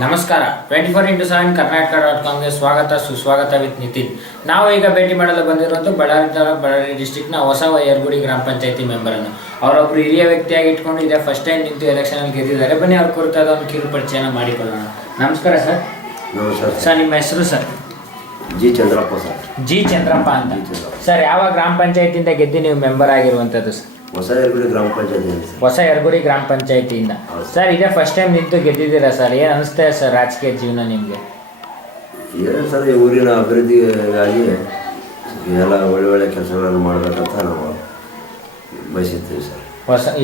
ನಮಸ್ಕಾರ 24x7 ಕರ್ನಾಟಕ.ಕಾಮ್ಗೆ ಸ್ವಾಗತ ಸುಸ್ವಾಗತ ವಿತ್ ನಿತಿನ್. ನಾವು ಈಗ ಭೇಟಿ ಮಾಡಲು ಬಂದಿರುವುದು ಬಳ್ಳಾರಿ ಡಿಸ್ಟ್ರಿಕ್ಟ್ನ ಹೊಸ ಯರ್ಗುಡಿ ಗ್ರಾಮ ಪಂಚಾಯತಿ ಮೆಂಬರನ್ನು. ಅವರೊಬ್ಬರು ಹಿರಿಯ ವ್ಯಕ್ತಿಯಾಗಿ ಇಟ್ಕೊಂಡು ಇದೆ ಫಸ್ಟ್ ಟೈಮ್ ನಿಂತು ಎಲೆಕ್ಷನಲ್ಲಿ ಗೆದ್ದಿದ್ದಾರೆ. ಬನ್ನಿ ಅವ್ರ ಕುರಿತಾದ ಒಂದು ಕಿರು ಪರಿಚಯನ ಮಾಡಿಕೊಳ್ಳೋಣ. ನಮಸ್ಕಾರ ಸರ್. ನಮಸ್ಕಾರ ಸರ್, ನಿಮ್ಮ ಹೆಸರು sir? G Chandrappa sir. G Chandrappa ಅಂತ. ಸರ್, ಯಾವ ಗ್ರಾಮ ಪಂಚಾಯತಿಯಿಂದ ಗೆದ್ದು ನೀವು ಮೆಂಬರ್ ಆಗಿರುವಂಥದ್ದು ಸರ್? ಹೊಸ ಯರ್ಗುಡಿ ಗ್ರಾಮ ಪಂಚಾಯತಿ. ಹೊಸ ಯರ್ಗುಡಿ ಗ್ರಾಮ ಪಂಚಾಯತಿಯಿಂದ. ಸರ್, ಇದೇ ಫಸ್ಟ್ ಟೈಮ್ ನಿಂತು ಗೆದ್ದಿದ್ದೀರಾ ಸರ್? ಏನು ಅನಿಸ್ತಾ ಸರ್ ರಾಜಕೀಯ ಜೀವನ ನಿಮಗೆ? ಏನು ಸರ್, ಈ ಊರಿನ ಅಭಿವೃದ್ಧಿಗಾಗಿ ಎಲ್ಲ ಒಳ್ಳೆ ಕೆಲಸಗಳನ್ನು ಮಾಡಬೇಕಂತ ನಾವು ಬಯಸುತ್ತೀವಿ ಸರ್.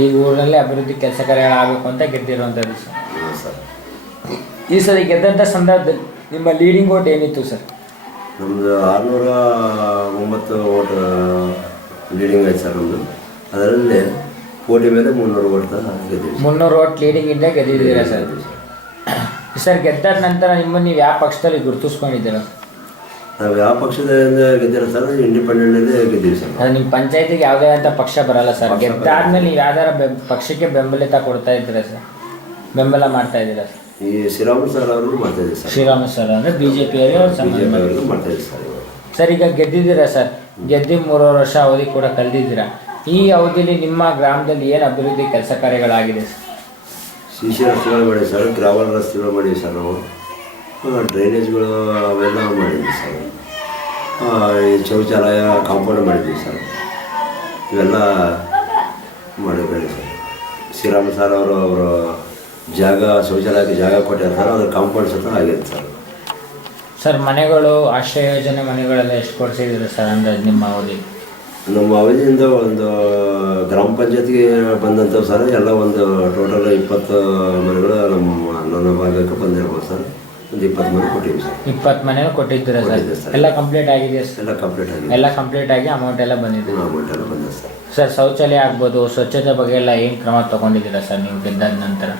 ಈ ಊರಿನಲ್ಲಿ ಅಭಿವೃದ್ಧಿ ಕೆಲಸ ಕಾರ್ಯಗಳಾಗಬೇಕು ಅಂತ ಗೆದ್ದಿರುವಂಥದ್ದು ಸರ್. ಸರ್, ಈ ಸರಿ ಗೆದ್ದಂಥ ಸಂದರ್ಭದಲ್ಲಿ ನಿಮ್ಮ ಲೀಡಿಂಗ್ ಓಟ್ ಏನಿತ್ತು ಸರ್? ನಮ್ಮದು 609 ಓಟ್ ಲೀಡಿಂಗ್ ಆಯ್ತು ಸರ್. ನಮ್ಮದು ಅದರಲ್ಲಿ ಕೋಟಿ ಮೇಲೆ 300 ಓಟ್ ಗೆದ್ದೀವಿ. 300 ಓಟ್ ಲೀಡಿಂಗ್ ಇಂದ ಗೆದ್ದಿದ್ದೀರಾ ಸರ್? ಸರ್, ಗೆದ್ದ ನಂತರ ನಿಮ್ಮನ್ನು ನೀವು ಯಾವ ಪಕ್ಷದಲ್ಲಿ ಗುರುತಿಸ್ಕೊಂಡಿದ್ದೀರಾ? ನಾವು ಯಾವ ಪಕ್ಷದಿಂದ ಗೆದ್ದಿರೋ ಸರ್? ಇಂಡಿಪೆಂಡೆಂಟಲ್ಲಿ ಗೆದ್ದೀವಿ ಸರ್. ಅದು ನಿಮ್ಮ ಪಂಚಾಯತಿಗೆ ಯಾವುದೇ ಅಂತ ಪಕ್ಷ ಬರಲ್ಲ ಸರ್. ಗೆದ್ದಾದ್ಮೇಲೆ ನೀವು ಯಾವ್ದಾರ ಪಕ್ಷಕ್ಕೆ ಬೆಂಬಲಿತ ಕೊಡ್ತಾ ಇದ್ದೀರಾ ಸರ್? ಬೆಂಬಲ ಮಾಡ್ತಾ ಇದ್ದೀರಾ ಸರ್? ಈ ಶ್ರೀರಾಮುಲು ಸರ್ ಅವರು ಮಾಡ್ತಾ ಇದ್ದೀವಿ ಸರ್. ಶ್ರೀರಾಮುಲು ಸರ್ ಅಂದರೆ BJP ಅವರಿಗೂ ಮಾಡ್ತಾ ಇದ್ದೀವಿ ಸರ್. ಸರ್, ಈಗ ಗೆದ್ದಿದ್ದೀರಾ ಸರ್. ಗೆದ್ದು 3 ವರ್ಷ ಅವಧಿ ಕೂಡ ಕಳೆದಿದ್ದೀರಾ. ಈ ಅವಧಿಯಲ್ಲಿ ನಿಮ್ಮ ಗ್ರಾಮದಲ್ಲಿ ಏನು ಅಭಿವೃದ್ಧಿ ಕೆಲಸ ಕಾರ್ಯಗಳಾಗಿದೆ ಸರ್? ಸಿಸಿ ರಸ್ತೆಗಳು ಮಾಡಿವಿ ಸರ್, ಗ್ರಾವಲ್ ರಸ್ತೆಗಳು ಮಾಡಿವಿ ಸರ್. ನಾವು ಡ್ರೈನೇಜ್ಗಳು ಅವೆಲ್ಲ ಮಾಡಿದ್ವಿ ಸರ್. ಈ ಶೌಚಾಲಯ ಕಾಂಪೌಂಡ್ ಮಾಡಿದ್ವಿ ಸರ್. ಇವೆಲ್ಲ ಮಾಡಿದ್ದೀವಿ ಸರ್. ಶ್ರೀರಾಮುಲು ಸರ್ ಅವರು ಜಾಗ ಶೌಚಾಲಯಕ್ಕೆ ಜಾಗ ಕೊಟ್ಟಿದ್ದಾರೆ ಸರ್. ಅದ್ರ ಕಾಂಪೌಂಡ್ ಸಹ ಆಗಿದೆ ಸರ್. ಸರ್, ಮನೆಗಳು ಆಶ್ರಯ ಯೋಜನೆ ಮನೆಗಳೆಲ್ಲ ಎಷ್ಟು ಕೊಡಿಸಿದ್ದೀರಾ ಸರ್ ಅಂದಾಜು ನಿಮ್ಮ ಅವಧಿ? ನಮ್ಮ ಅವಧಿಯಿಂದ ಒಂದು ಗ್ರಾಮ ಪಂಚಾಯತಿಗೆ ಬಂದಂಥವು ಸರ್ ಎಲ್ಲ ಒಂದು ಟೋಟಲ್ 20 ಮನೆಗಳು ನನ್ನ ಭಾಗಕ್ಕೆ ಬಂದಿರ್ಬೋದು ಸರ್. ಒಂದು 20 ಮನೆ ಕೊಟ್ಟಿವಿ ಸರ್. 20 ಮನೆ ಕೊಟ್ಟಿದ್ದೀರಾ ಸರ್? ಎಲ್ಲ ಕಂಪ್ಲೀಟ್ ಆಗಿದೆಯಾ ಸರ್? ಎಲ್ಲ ಕಂಪ್ಲೀಟ್ ಆಗಿದೆ. ಎಲ್ಲ ಕಂಪ್ಲೀಟ್ ಆಗಿ ಅಮೌಂಟ್ ಎಲ್ಲ ಬಂದಿದೆ? ಅಮೌಂಟ್ ಎಲ್ಲ ಬಂದಿದೆ ಸರ್. ಸರ್, ಶೌಚಾಲಯ ಆಗ್ಬೋದು, ಸ್ವಚ್ಛತೆ ಬಗ್ಗೆ ಎಲ್ಲ ಏನು ಕ್ರಮ ತೊಗೊಂಡಿದ್ದೀರಾ ಸರ್ ನೀವು ಗೆದ್ದಾದ ನಂತರ?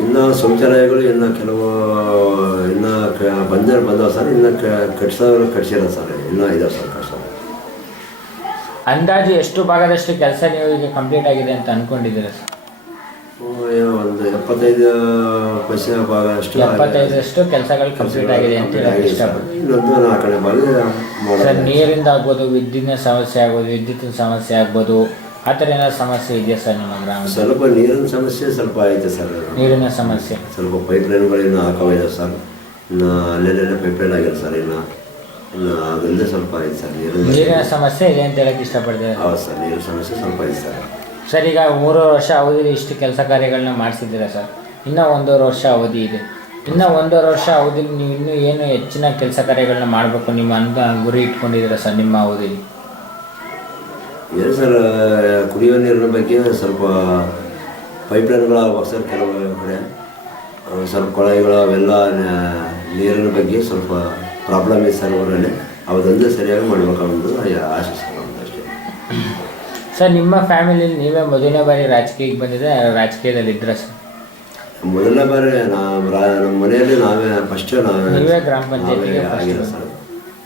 ಇನ್ನು ಶೌಚಾಲಯಗಳು ಇನ್ನು ಕೆಲವು ಇನ್ನು ಬಂದವು ಸರ್. ಇನ್ನು ಕಟ್ಸಿಲ್ಲ ಸರ್. ಇನ್ನೂ ಇದಾವೆ ಸರ್ ಕಟ್ಸೋದು. ಅಂದಾಜು ಎಷ್ಟು ಭಾಗದಷ್ಟು ಕೆಲಸ ನೀವು ಈಗ ಕಂಪ್ಲೀಟ್ ಆಗಿದೆ ಅಂತ ಅಂದ್ಕೊಂಡಿದ್ದೀರಾ ಸರ್? ಒಂದು 75% ಭಾಗ ಅಷ್ಟು 75% ಕೆಲಸಗಳು ಕಂಪ್ಲೀಟ್ ಆಗಿದೆ ಅಂತ ಹೇಳಕ್ಕೆ ಇಷ್ಟಪಡ್ತೀನಿ. ಇನ್ನೊಂದು 4ನೇ ಭಾಗ ಸರ್, ನೀರಿಂದ ಆಗ್ಬೋದು, ವಿದ್ಯುತ್ತಿನ ಸಮಸ್ಯೆ ಆಗ್ಬೋದು, ವಿದ್ಯುತ್ತಿನ ಸಮಸ್ಯೆ ಆಗ್ಬೋದು, ಆ ಥರ ಏನಾದ್ರು ಸಮಸ್ಯೆ ಇದೆಯಾ ಸರ್ ನಿಮ್ಮ ಗ್ರಾಮ? ಸ್ವಲ್ಪ ನೀರಿನ ಸಮಸ್ಯೆ ಸ್ವಲ್ಪ ಐತೆ ಸರ್. ನೀರಿನ ಸಮಸ್ಯೆ ಸ್ವಲ್ಪ ಪೈಪ್ಲೈನ್ಗಳು ಇನ್ನು ಹಾಕವಿದೆ ಸರ್. ಇನ್ನು ಅಲ್ಲೆಲ್ಲ ಪೈಪ್ಲೈನ್ ಆಗಿಲ್ಲ ಸರ್. ಇನ್ನು ಅದರಿಂದ ಸ್ವಲ್ಪ ಐತೆ ಸರ್. ನೀರಿನ ಸಮಸ್ಯೆ ಇದೆ ಅಂತ ಹೇಳಕ್ಕೆ ಇಷ್ಟಪಡ್ತೇವೆ. ಹೌದು ಸರ್, ನೀರಿನ ಸಮಸ್ಯೆ ಸ್ವಲ್ಪ ಐತೆ ಸರ್. ಸರ್, ಈಗ 3 ವರ್ಷ ಅವಧಿಯಲ್ಲಿ ಇಷ್ಟು ಕೆಲಸ ಕಾರ್ಯಗಳನ್ನ ಮಾಡಿಸಿದ್ದೀರಾ ಸರ್. ಇನ್ನೂ 1.5 ವರ್ಷ ಅವಧಿ ಇದೆ. ಇನ್ನೂ 1.5 ವರ್ಷ ಅವಧಿಯಲ್ಲಿ ನೀವು ಇನ್ನೂ ಏನು ಹೆಚ್ಚಿನ ಕೆಲಸ ಕಾರ್ಯಗಳನ್ನ ಮಾಡಬೇಕು ನಿಮ್ಮ ಅಂತ ಗುರಿ ಇಟ್ಕೊಂಡಿದ್ದೀರಾ ಸರ್ ನಿಮ್ಮ ಅವಧಿಯಲ್ಲಿ? ಏನು ಸರ್, ಕುಡಿಯುವ ನೀರಿನ ಬಗ್ಗೆ ಸ್ವಲ್ಪ ಪೈಪ್ಲೈನ್ಗಳು ಆಗ್ಬೇಕು ಸರ್. ಕೆಲವು ಕಡೆ ಸ್ವಲ್ಪ ಕೊಳವೆಗಳು ಅವೆಲ್ಲ ನೀರಿನ ಬಗ್ಗೆ ಸ್ವಲ್ಪ ಪ್ರಾಬ್ಲಮ್ ಇದೆ ಸರ್ ಊರಲ್ಲಿ. ಅದೊಂದೇ ಸರಿಯಾಗಿ ಮಾಡಬೇಕನ್ನೋದು ಆಸೆ ಸರ್ ನಮ್ಮದು ಅಷ್ಟೇ. ಸರ್, ನಿಮ್ಮ ಫ್ಯಾಮಿಲಿಯಲ್ಲಿ ನೀವೇ ಮೊದಲನೇ ಬಾರಿ ರಾಜಕೀಯಕ್ಕೆ ಬಂದಿದ್ದರೆ ರಾಜಕೀಯದಲ್ಲಿ ಇದ್ರ ಸರ್? ಮೊದಲನೇ ಬಾರಿ ನಮ್ಮ ಮನೆಯಲ್ಲಿ ನೀವೇ ಗ್ರಾಮ ಪಂಚಾಯತಿಗೆ ಆಗಿಲ್ಲ ಸರ್.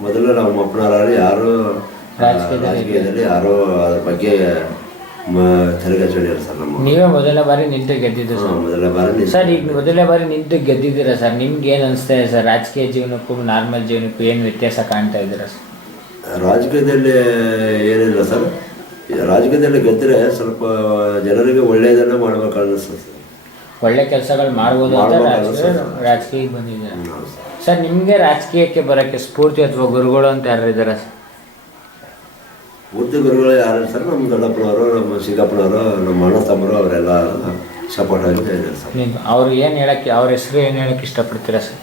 ಮೊದಲು ನಮ್ಮ ಅಪ್ಪನವರಲ್ಲಿ ಯಾರೂ ರಾಜಕೀಯದಲ್ಲಿ ಯಾರೂ ಅದ್ರ ಬಗ್ಗೆ ತೆಲುಗಾಚೋಡಿಲ್ಲ ಸರ್. ನಮ್ಮ ನೀವೇ ಮೊದಲನೇ ಬಾರಿ ನಿಂತು ಗೆದ್ದಿದ್ದು ಸರ್? ಮೊದಲನೇ ಬಾರಿ ಸರ್, ಈಗ ಮೊದಲನೇ ಬಾರಿ ನಿಂತು ಗೆದ್ದಿದ್ದೀರಾ ಸರ್. ನಿಮ್ಗೆ ಏನು ಅನಿಸ್ತಾ ಇದೆ ಸರ್? ರಾಜಕೀಯ ಜೀವನಕ್ಕೂ ನಾರ್ಮಲ್ ಜೀವನಕ್ಕೂ ಏನು ವ್ಯತ್ಯಾಸ ಕಾಣ್ತಾ ಇದ್ದೀರಾ ಸರ್? ರಾಜಕೀಯದಲ್ಲಿ ಏನಿಲ್ಲ ಸರ್. ರಾಜಕೀಯದಲ್ಲಿ ಗೆದ್ದರೆ ಸ್ವಲ್ಪ ಜನರಿಗೆ ಒಳ್ಳೆಯದನ್ನು ಮಾಡ್ಬೇಕು ಅನ್ನಿಸ್ತದೆ ಸರ್. ಒಳ್ಳೆ ಕೆಲಸಗಳು ಮಾಡ್ಬೋದು ಅಂತ ರಾಜಕೀಯಕ್ಕೆ ಬಂದಿದ್ದೀರಾ ಸರ್. ನಿಮಗೆ ರಾಜಕೀಯಕ್ಕೆ ಬರೋಕ್ಕೆ ಸ್ಫೂರ್ತಿ ಅಥವಾ ಗುರುಗಳು ಅಂತ ಯಾರು ಇದ್ದಾರೆ ಸರ್? ಬುದ್ಧಿ ಗುರುಗಳು ಯಾರು ಸರ್? ನಮ್ಮ ದೊಡ್ಡಪ್ಪನವರು, ನಮ್ಮ ಸಿದ್ದಪ್ಪನವರು, ನಮ್ಮ ಅಣ್ಣ ತಮ್ಮರು ಅವರೆಲ್ಲ ಸಪೋರ್ಟ್ ಆಗಿದೆ ಸರ್. ಅವ್ರು ಏನು ಹೇಳಕ್ಕೆ, ಅವ್ರ ಹೆಸರು ಏನು ಹೇಳಕ್ಕೆ ಇಷ್ಟಪಡ್ತೀರಾ ಸರ್?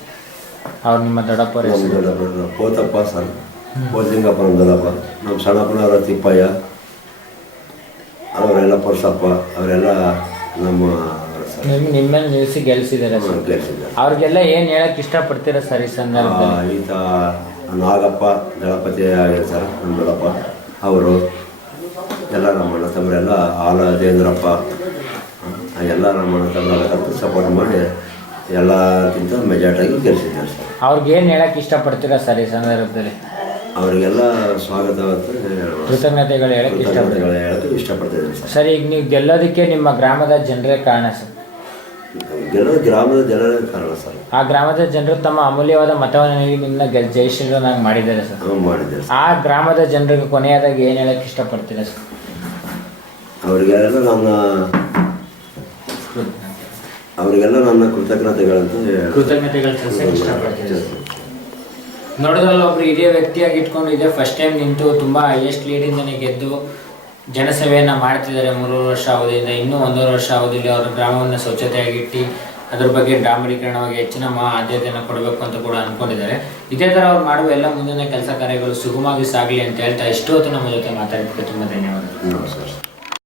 ಅವ್ರು ನಿಮ್ಮ ದೊಡ್ಡಪ್ಪರ ನಮ್ಮ ದೊಡ್ಡಪ್ಪನ ಪೋತಪ್ಪ ಸರ್, ಪೋತಲಿಂಗಪ್ಪ ನಮ್ಮ ದೊಡ್ಡಪ್ಪ. ನಮ್ಮ ಸಣ್ಣಪ್ಪನವರ ತಿಪ್ಪಯ್ಯ, ಅವರೆಲ್ಲ ಪರಸಪ್ಪ, ಅವರೆಲ್ಲ ನಮ್ಮ ನಿಮ್ಮಲ್ಲಿ ನಿಲ್ಲಿಸಿ ಗೆಲ್ಸಿದ್ದಾರೆ ಸರ್. ಗೆಲ್ಸಿದ್ದಾರೆ. ಅವ್ರಿಗೆಲ್ಲ ಏನು ಹೇಳಕ್ಕೆ ಇಷ್ಟಪಡ್ತೀರಾ ಸರ್ ಈ ಸಂದರ್ಭದಲ್ಲಿ? ಈತ ನಾಗಪ್ಪ ದಳಪತಿ ಆಗಿದೆ ಸರ್. ನಮ್ಮ ದೊಡ್ಡಪ್ಪ ಅವರು ಎಲ್ಲ ನಮ್ಮ ಅಣ್ಣ ತಮ್ಮರೆಲ್ಲ ದೇವೇಂದ್ರಪ್ಪ ಎಲ್ಲ ನಮ್ಮ ಅಣ್ಣ ತಮ್ಮರೆಲ್ಲ ಕರೆದು ಸಪೋರ್ಟ್ ಮಾಡಿ ಎಲ್ಲಕ್ಕಿಂತ ಮೆಜಾರ್ಟಾಗಿ ಗೆಲ್ಸಿದ್ದಾರೆ ಸರ್. ಅವ್ರಿಗೆ ಏನು ಹೇಳಕ್ಕೆ ಇಷ್ಟಪಡ್ತೀರಾ ಸರ್ ಈ ಸಂದರ್ಭದಲ್ಲಿ? ಅವರಿಗೆಲ್ಲ ಸ್ವಾಗತ ಕೃತಜ್ಞತೆಗಳು ಹೇಳಕ್ಕೆ ಇಷ್ಟಪಡ್ತಿದ್ದೀನಿ ಸರ್. ಸರ್, ಈಗ ನೀವು ಗೆಲ್ಲೋದಕ್ಕೆ ನಿಮ್ಮ ಗ್ರಾಮದ ಜನರೇ ಕಾರಣ ಸರ್. ಗೆಲ್ಲೋದು ಗ್ರಾಮದ ಜನರೇ ಕಾರಣ ಸರ್. ಆ ಗ್ರಾಮದ ಜನರು ತಮ್ಮ ಅಮೂಲ್ಯವಾದ ಮತವನ್ನು ನೀಡಿ ನಿಮ್ಮನ್ನ ಜಯಶೀಲನಾಗಿ ಮಾಡಿದ್ದಾರೆ ಸರ್. ಮಾಡಿದ್ದಾರೆ ಸರ್. ಆ ಗ್ರಾಮದ ಜನರಿಗೆ ಕೊನೆಯದಾಗಿ ಏನು ಹೇಳಕ್ಕೆ ಇಷ್ಟಪಡ್ತೀರಾ ಸರ್? ಅವರಿಗೆಲ್ಲ ನನ್ನ ಕೃತಜ್ಞತೆಗಳಂತ ಕೃತಜ್ಞತೆಗಳು ಸಲ್ಲಿಸಕ್ಕೆ ಇಷ್ಟಪಡ್ತೀರಾ? ನೋಡಿದ್ರಲ್ಲ, ಒಬ್ರು ಹಿರಿಯ ವ್ಯಕ್ತಿಯಾಗಿ ಇಟ್ಕೊಂಡು ಇದೆ ಫಸ್ಟ್ ಟೈಮ್ ನಿಂತು ತುಂಬ ಹೈಯೆಸ್ಟ್ ಲೀಡಿಂದನೇ ಗೆದ್ದು ಜನಸೇವೆಯನ್ನು ಮಾಡ್ತಿದ್ದಾರೆ. 3 ವರ್ಷ ಅವಧಿಯಿಂದ ಇನ್ನೂ 1.5 ವರ್ಷ ಅವಧಿಯಲ್ಲಿ ಅವರ ಗ್ರಾಮವನ್ನು ಸ್ವಚ್ಛತೆಯಾಗಿಟ್ಟು ಅದ್ರ ಬಗ್ಗೆ ಡಾಂಬರೀಕರಣವಾಗಿ ಹೆಚ್ಚಿನ ಆದ್ಯತೆಯನ್ನು ಕೊಡಬೇಕು ಅಂತ ಕೂಡ ಅಂದ್ಕೊಂಡಿದ್ದಾರೆ. ಇದೇ ಥರ ಅವ್ರು ಮಾಡುವ ಎಲ್ಲ ಮುಂದಿನ ಕೆಲಸ ಕಾರ್ಯಗಳು ಸುಗಮವಾಗಿ ಸಾಗಲಿ ಅಂತ ಹೇಳ್ತಾ ಇಷ್ಟು ಹೊತ್ತು ನಮ್ಮ ಜೊತೆ ಮಾತಾಡೋದಕ್ಕೆ ತುಂಬ ಧನ್ಯವಾದಗಳು. ಸರ್.